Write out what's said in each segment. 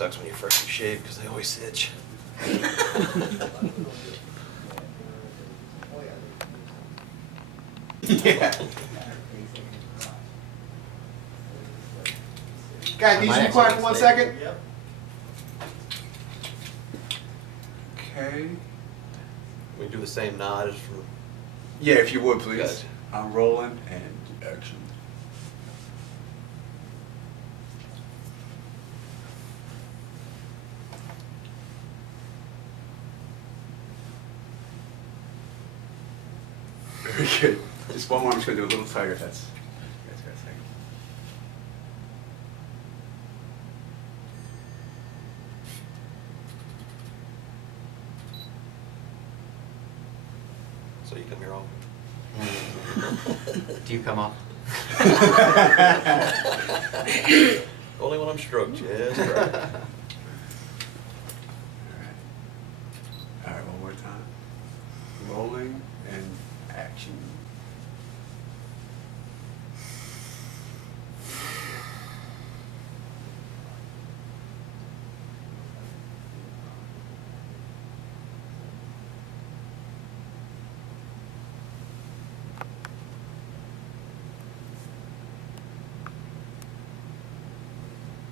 sucks when you freshly shave because they always itch. Yeah. Guys, can you be quiet for 1 second? Yep. Okay. We do the same nod as from. Yeah, if you would, please. Good. I'm rolling and action. Very good. Just one more, I'm just going to do a little tiger test. You guys got a second? So you come here all. Do you come off? Only when I'm stroked, yes, right. All right, one more time. Rolling and action.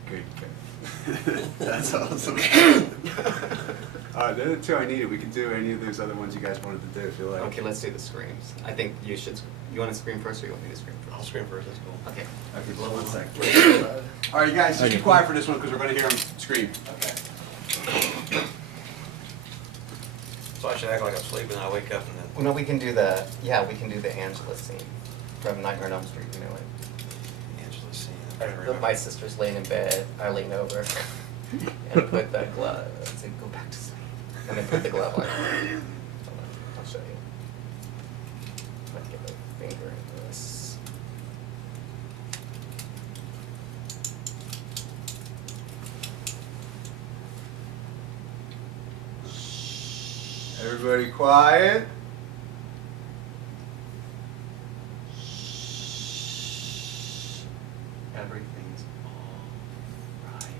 Great. That's awesome. They're the two I needed. We can do any of those other ones you guys wanted to do if you like. Okay, let's do the screams. I think you should. You want to scream first, or you want me to scream I'll first? scream first, that's cool. Okay. Okay, hold on 1 second. All right, you guys, just be quiet for this one because we're going to hear them scream. Okay. So I should act like I'm sleeping and I wake up and then. Well, no, we can do the. Yeah, we can do the Angela scene from Nightmare on Elm Street. You know, like Angela's scene. I can't my remember. sister's laying in bed. I lean over and put that glove. Say, go back to sleep, and then put the glove on. Hold on, I'll show you. Let's get my finger in this. Everybody quiet. Everything's all right.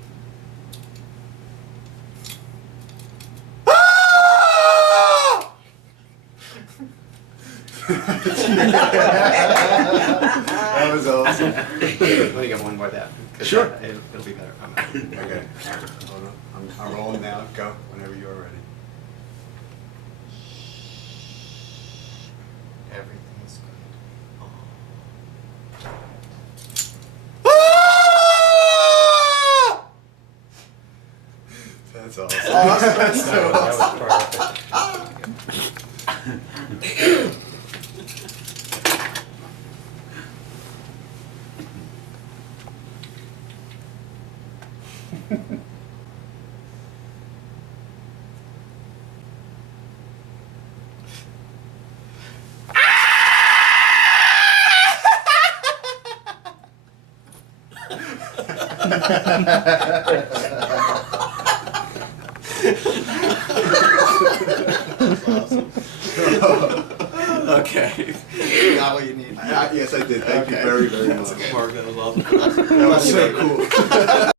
That was awesome. Let me get one more of that. 'Cause Sure. It'll be better. Okay. Hold on. I'm rolling now. Go whenever you're ready. Everything's good. That's awesome. That's so awesome. That was perfect. Okay. You got what you need. Yes, I did. Thank you Okay. very, very much. Mark, that was awesome. That was so cool.